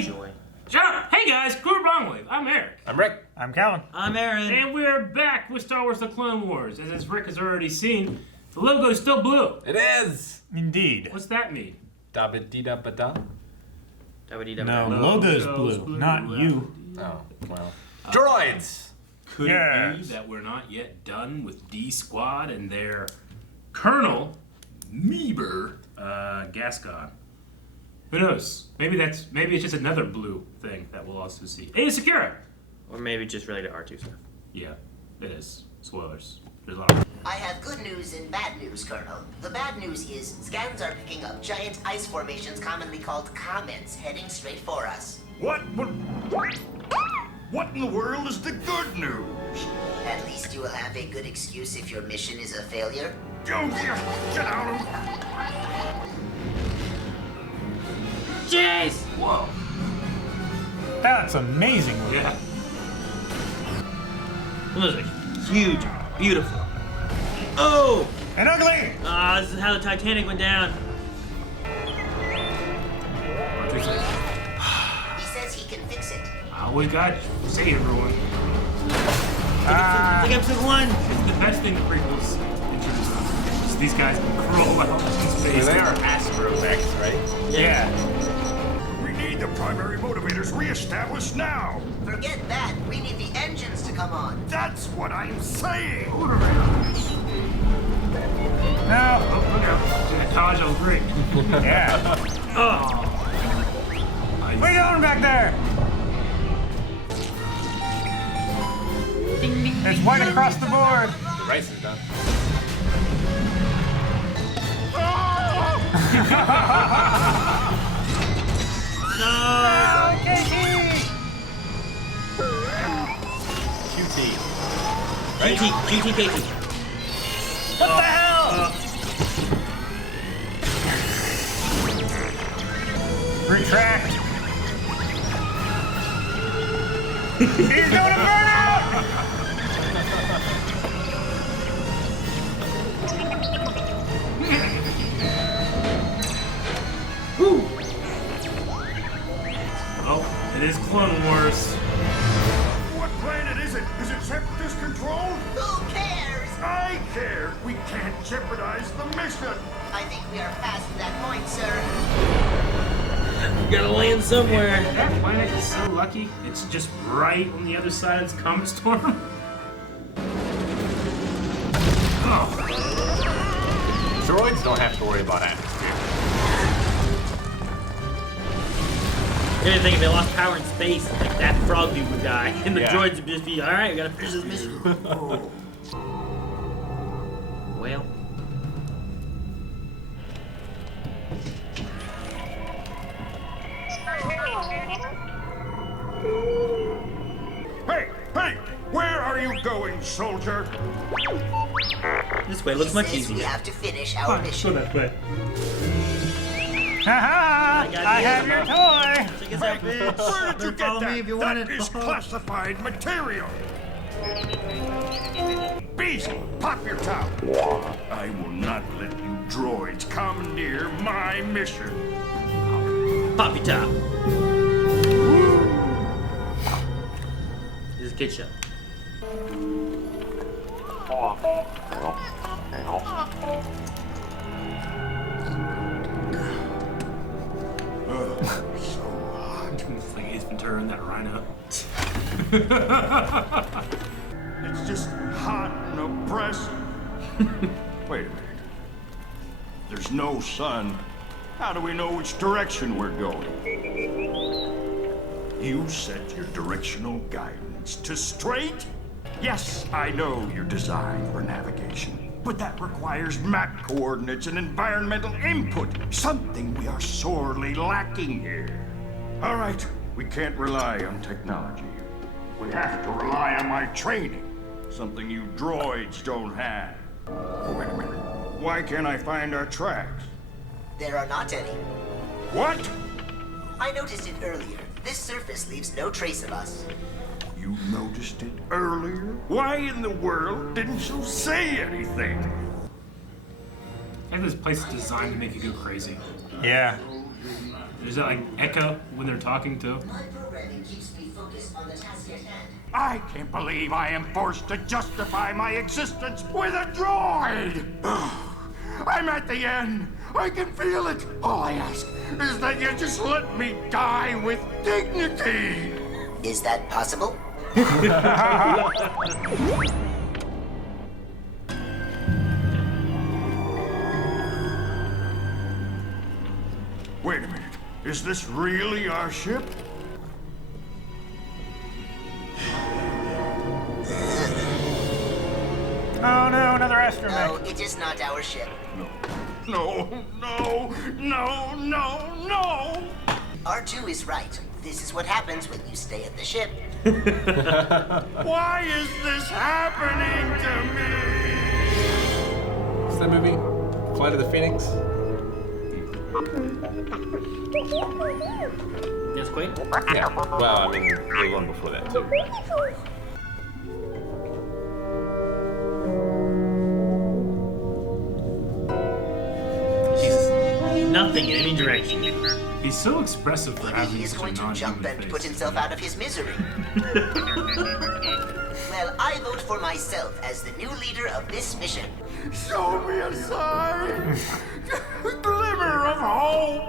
joy. Hey guys, Crew Wrongwave. I'm Eric. I'm Rick. I'm Calvin. I'm Aaron. And we're back with Star Wars The Clone Wars. As Rick has already seen, the logo is still blue. It is. Indeed. What's that mean? Da-ba-dee-da-ba-da. No, logo's blue, not you. Oh, well. Droids! Could it be that we're not yet done with D Squad and their Colonel Meeber Gascon? Who knows? Maybe it's just another blue thing that we'll also see. Hey, Sakura! Or maybe just related to R2 stuff. Yeah, it is. Spoilers. There's a lot of... I have good news and bad news, Colonel. The bad news is scans are picking up giant ice formations commonly called comets heading straight for us. What in the world is the good news? At least you will have a good excuse if your mission is a failure. Get out of... Jeez! Whoa. That's amazing. Yeah. Those are huge, beautiful. Oh! And ugly! Ah, this is how the Titanic went down. He He says he can fix it. always got say everyone. Like episode 1. It's the best thing the prequels introduced us. Just these guys can crawl out in space. They are Astromechs, right? Yeah. We need the primary motivators reestablished now. Forget that. We need the engines to come on. That's what I'm saying. No. Oh, look out. That Taj was great. Yeah. Oh. What are you doing back there? It's white across the board. The rice is done. No! QT. GTKT. What the hell? Retract. He's going to burn out! Oh, it is Clone Wars. What planet is it? Is it separatist controlled? Who cares? I care. We can't jeopardize the mission. I think we are past that point, sir. You gotta land somewhere. That planet is so lucky. It's just right on the other side of this comet storm. Oh. Droids don't have to worry about atmosphere. I didn't think if they lost power in space, like that frog dude would die, and the Yeah. droids would just be, alright, we gotta finish this mission. Well. Hey, where are you going, soldier? This way He looks much says we easier. have to finish our mission. that way. Haha! got I you. have your toy! Check us out, bitch. Where did you get Follow that? me if you want That it. is classified material. Beast, pop your top. I will not let you droids commandeer my mission. Poppy top. This is a kid show. So hot. It's like Ace Ventura and that rhino. It's just hot and oppressive. Wait a minute. There's no sun. How do we know which direction we're going? You set your directional guidance to straight? Yes, I know you're designed for navigation, but that requires map coordinates and environmental input, something we are sorely lacking here. All right, we can't rely on technology. We have to rely on my training, something you droids don't have. Oh, wait a minute. Why can't I find our tracks? There are not any. What? I noticed it earlier. This surface leaves no trace of us. You noticed it earlier? Why in the world didn't you say anything? I think this place is designed to make you go crazy. Yeah. Is that like echo when they're talking too? My programming keeps me focused on the task at hand. I can't believe I am forced to justify my existence with a droid! I'm at the end. I can feel it. All I ask is that you just let me die with dignity. Is that possible? Wait a minute. Is this really our ship? Oh no, another astromech. No, it is not our ship. No, no, no, no, no! R2 is right. This is what happens when you stay at the ship. Why is this happening to me? What's that movie? Flight of the Phoenix? Yes, Queen? Yeah. Well, I mean, the one before that too. She's nothing in any direction. He's so expressive for Maybe having he is such going a to jump non-human and put face. himself out of his misery. Well, I vote for myself as the new leader of this mission. Show me a sign! Glimmer of hope!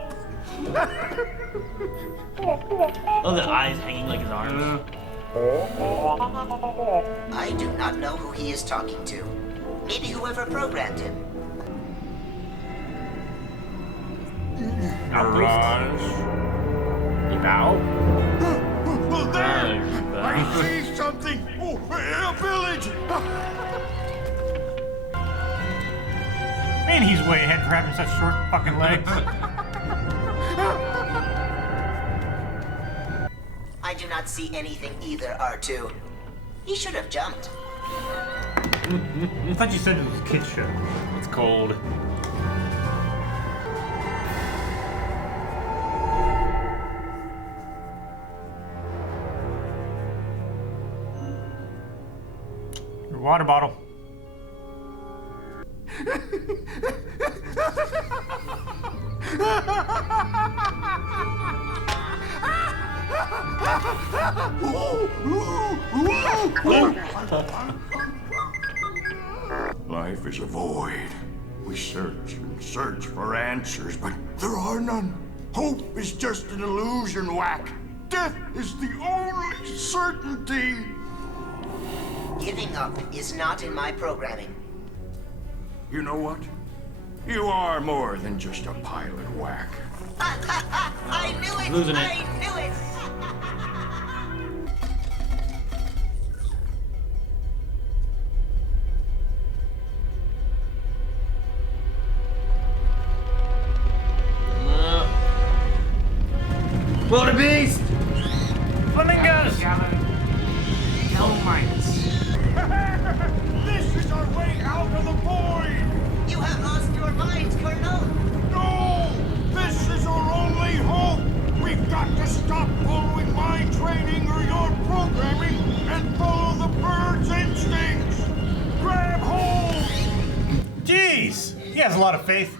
Oh, the eyes hanging like his arms. I do not know who he is talking to. Maybe whoever programmed him. Mirage. Now? Well, there! I see something! Oh, a village! Man, he's way ahead for having such short fucking legs. I do not see anything either, R2. He should have jumped. I thought you said it was a kid's show. It's cold. Your water bottle. Life is a void. We search and search for answers, but there are none. Hope is just an illusion, Whack. Death is the only certainty. Giving up is not in my programming. You know what? You are more than just a pilot, Whack. I knew it! Losing it. I knew it! Wildebeest! Flamingos! This is our way out of the void! You have lost your minds, Colonel! No! This is our only hope! We've got to stop following my training or your programming and follow the bird's instincts! Grab hold! Jeez! He has a lot of faith.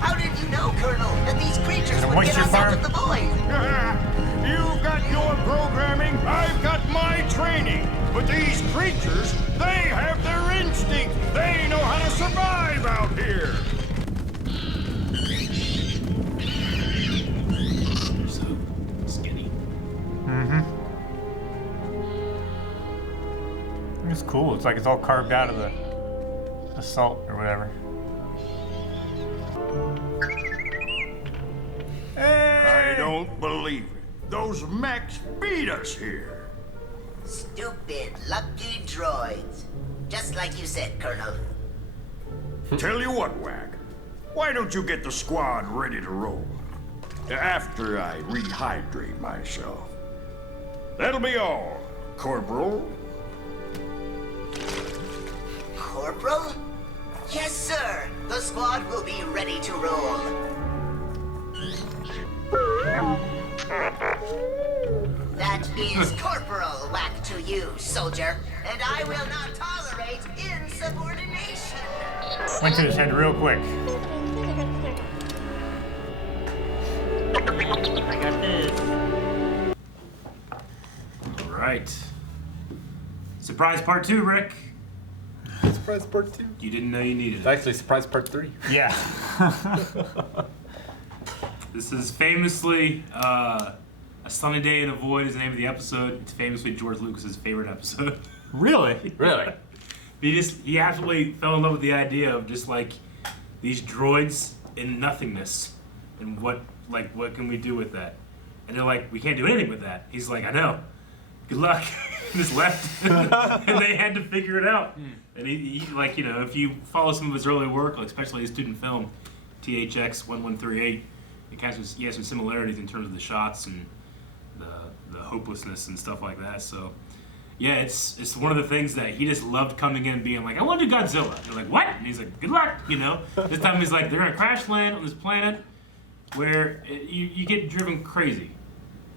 How did you know, Colonel, that these creatures Gonna would waste get your us out farm? of the void? You've got your programming, I've got my training. But these creatures, they have their instinct. They know how to survive out here. So skinny. It's cool. It's like it's all carved out of the salt or whatever. I don't believe it. Those mechs beat us here. Stupid, lucky droids. Just like you said, Colonel. Tell you what, Whack. Why don't you get the squad ready to roll? After I rehydrate myself. That'll be all, Corporal. Corporal? Yes, sir. The squad will be ready to roll. That is Corporal Whack to you, soldier. And I will not tolerate insubordination. Went to his head real quick. I got this. All right. Surprise part 2, Rick. Surprise part 2. You didn't know you needed It's it. actually surprise part 3. Yeah. This is famously A Sunny Day in the Void is the name of the episode. It's famously George Lucas's favorite episode. Really? Really? He absolutely fell in love with the idea of just like these droids in nothingness, and what can we do with that? And they're like, we can't do anything with that. He's like, I know. Good luck. And just left, and they had to figure it out. And he like, you know, if you follow some of his early work, like especially his student film, THX 1138, he has some similarities in terms of the shots and the hopelessness and stuff like that. So. Yeah, it's one of the things that he just loved coming in and being like, I want to do Godzilla. They're like, what? And he's like, good luck, you know? This time he's like, they're going to crash land on this planet where you get driven crazy.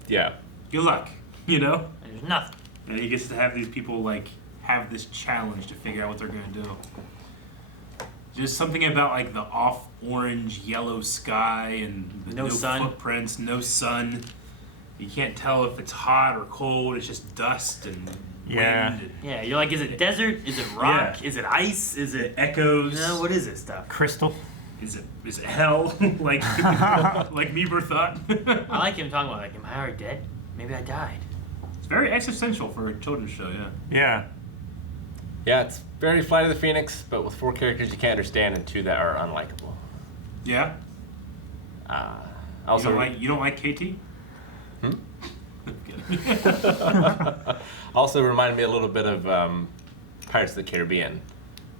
Yeah. Good luck, you know? There's nothing. And he gets to have these people, like, have this challenge to figure out what they're going to do. Just something about, like, the off-orange, yellow sky and the No sun. footprints, no sun. You can't tell if it's hot or cold. It's just dust and Yeah. wind. And Yeah, you're like, is it desert? Is it rock? Yeah. Is it ice? Is it... echoes. No, what is this stuff? Crystal. Is it hell? like Meeber thought. I like him talking about, like, am I already dead? Maybe I died. It's very existential for a children's show, yeah. Yeah. Yeah, it's very Flight of the Phoenix, but with 4 characters you can't understand and 2 that are unlikable. Yeah. Also, You don't like KT? Hmm? I'm kidding. also reminded me a little bit of Pirates of the Caribbean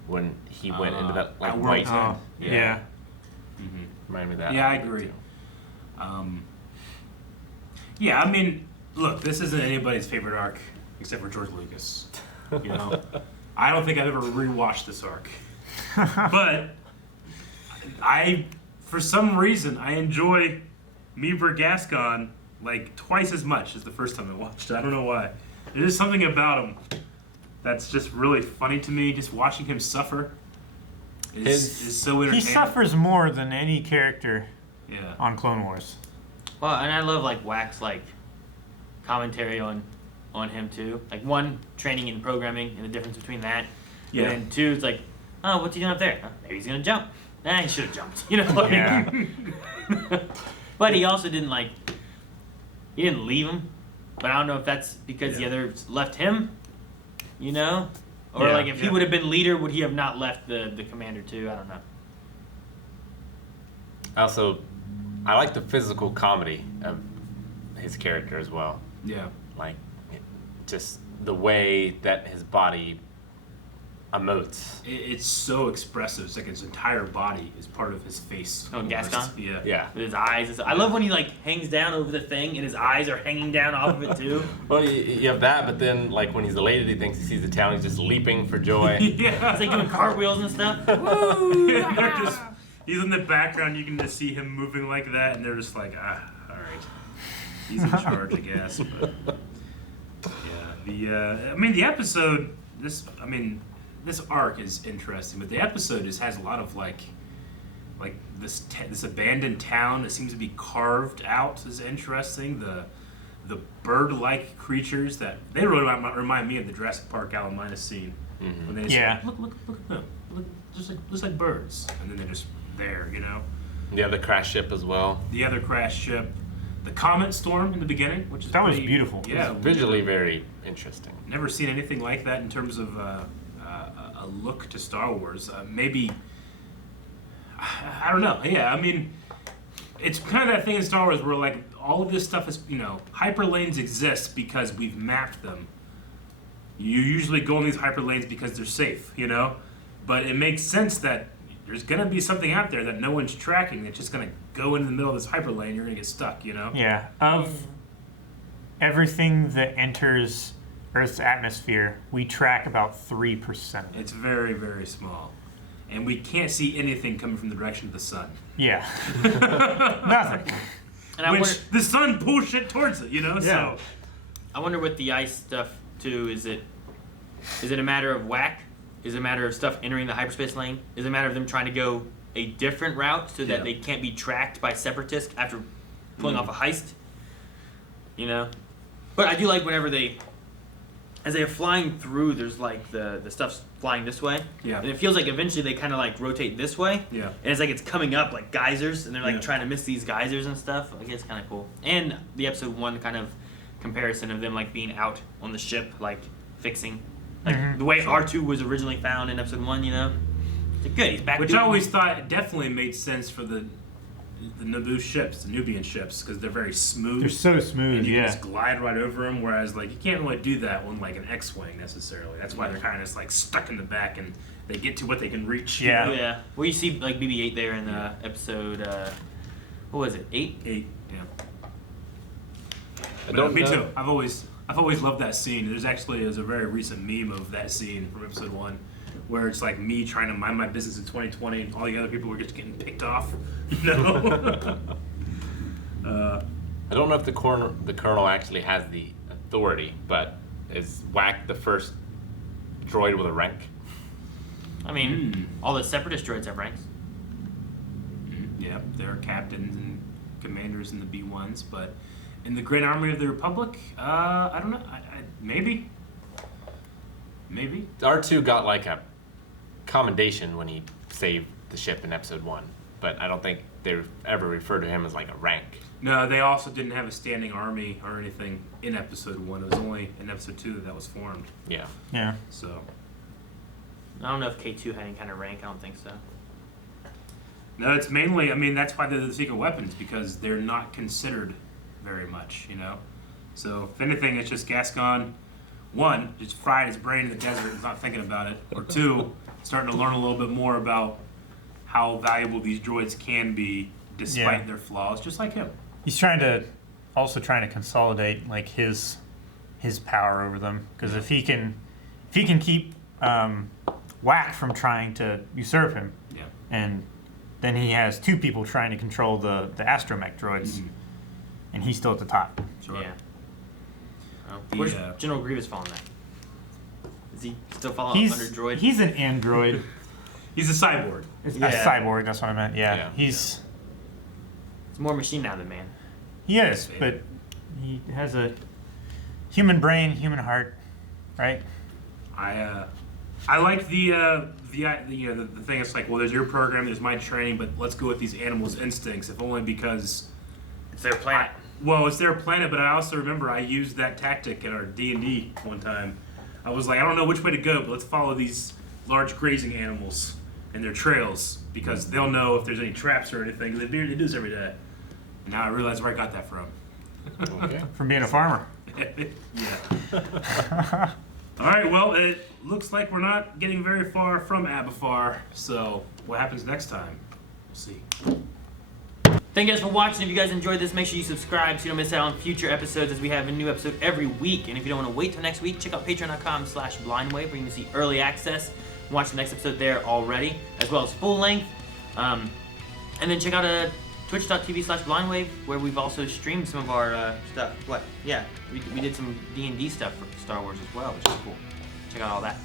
when he went into that like that world white. tour. Yeah. Reminded me of that. Yeah, I agree. Yeah, I mean, look, this isn't anybody's favorite arc except for George Lucas. You know, I don't think I've ever rewatched this arc, but for some reason, I enjoy Meeber Gascon like twice as much as the first time I watched it. I don't know why. There's just something about him that's just really funny to me. Just watching him suffer is so entertaining. He suffers more than any character Yeah. on Clone Wars. Well, and I love, like, Wax, like, commentary on him, too. Like, 1, training and programming and the difference between that. Yeah. And then 2, it's like, oh, what's he doing up there? Huh, maybe he's going to jump. Nah, he should have jumped. You know? Like, Yeah. But he also didn't, like, he didn't leave him. But I don't know if that's because the Yeah. others left him, you know? Or, Yeah, like, if he yeah. would have been leader, would he have not left the commander, too? I don't know. Also, I like the physical comedy of his character as well. Yeah. Like, just the way that his body emotes. It's so expressive. It's like his entire body is part of his face. Oh, almost. Gaston? Yeah. Yeah. With his eyes and stuff. I love when he, like, hangs down over the thing and his eyes are hanging down off of it, too. Well, you have that, but then, like, when he's elated, he thinks he sees the town, he's just leaping for joy. Yeah. It's like doing cartwheels and stuff. They're just, he's in the background. You can just see him moving like that, and they're just like, all right, he's in charge, I guess. But yeah, the episode. This arc is interesting, but the episode just has a lot of like this abandoned town that seems to be carved out is interesting. The bird-like creatures that they really remind me of the Jurassic Park Alaminos scene when they just look at them, look just like birds, and then they're just there, you know. You have the crash ship as well. The other crash ship, the comet storm in the beginning, which is That was pretty- beautiful. Yeah, Visually very interesting. never seen anything like that in terms of a look to Star Wars. Maybe I don't know. Yeah, I mean, it's kind of that thing in Star Wars where like all of this stuff is, you know, hyperlanes exist because we've mapped them. You usually go in these hyperlanes because they're safe, you know, but it makes sense that there's gonna be something out there that no one's tracking that's just gonna go into the middle of this hyperlane. You're gonna get stuck, you know. Yeah. Of everything that enters Earth's atmosphere, we track about 3%. It's very, very small. And we can't see anything coming from the direction of the sun. Yeah. Nothing. And I Which wonder, the sun pulls shit towards it, you know? Yeah. So I wonder with the ice stuff too. Is it a matter of whack? Is it a matter of stuff entering the hyperspace lane? Is it a matter of them trying to go a different route so that Yeah. they can't be tracked by separatists after pulling off a heist. You know, but I do like whenever as they're flying through, there's like the stuff's flying this way. Yeah. And it feels like eventually they kind of like rotate this way. Yeah. And it's like it's coming up like geysers, and they're like trying to miss these geysers and stuff. I guess it's kind of cool. And the episode 1 kind of comparison of them like being out on the ship, like fixing, like the way R2 was originally found in episode 1. You know, it's good. He's back. Which I always thought definitely made sense for the Naboo ships, the Nubian ships, because they're very smooth. They're so smooth, and you yeah. can just glide right over them. Whereas like you can't really do that on like an X-wing necessarily. That's why they're kind of just like stuck in the back and they get to what they can reach. you Yeah. know? Yeah. Well, you see like BB-8 there in episode. What was it? 8. 8. Yeah. I don't Me know. too. I've always loved that scene. There's a very recent meme of that scene from episode 1, where it's like me trying to mind my business in 2020, and all the other people were just getting picked off. You know. I don't know if the colonel actually has the authority, but is Whack the first droid with a rank? I mean, all the separatist droids have ranks. Yeah, they're captains and commanders in the B1s, but in the Great Army of the Republic, I don't know. Maybe. R2 got like a commendation when he saved the ship in episode 1, but I don't think they ever referred to him as like a rank. No, they also didn't have a standing army or anything in episode 1. It was only in episode 2 that was formed. Yeah. Yeah. So, I don't know if K2 had any kind of rank. I don't think so. no, it's mainly, I mean, that's why they're the secret weapons, because they're not considered very much, you know? So, if anything, it's just Gascon, 1, just fried his brain in the desert and not thinking about it, or 2, starting to learn a little bit more about how valuable these droids can be despite their flaws, just like him. He's trying to consolidate like his power over them, because if he can keep Whack from trying to usurp him, and then he has 2 people trying to control the astromech droids, and he's still at the top. Sure. Yeah. Where's Yeah. General Grievous falling at? Is he still falling He's under droid? He's an android. He's a cyborg. A cyborg. That's what I meant. Yeah. Yeah. He's more machine now than man. He is, but he has a human brain, human heart, right? I like the thing. It's like, well, there's your program, there's my training, but let's go with these animals' instincts, if only because It's their planet. well, it's their planet. But I also remember I used that tactic in our D&D one time. I was like, I don't know which way to go, but let's follow these large grazing animals and their trails, because they'll know if there's any traps or anything. They do this every day. And now I realize where I got that from. Okay. From being a farmer. Yeah. All right, well, it looks like we're not getting very far from Abafar, so what happens next time? We'll see. Thank you guys for watching. If you guys enjoyed this, make sure you subscribe so you don't miss out on future episodes, as we have a new episode every week. And if you don't want to wait till next week, check out patreon.com/blindwave, where you can see early access and watch the next episode there already, as well as full length. And then check out twitch.tv/blindwave, where we've also streamed some of our stuff. We did some D&D stuff for Star Wars as well, which is cool. Check out all that.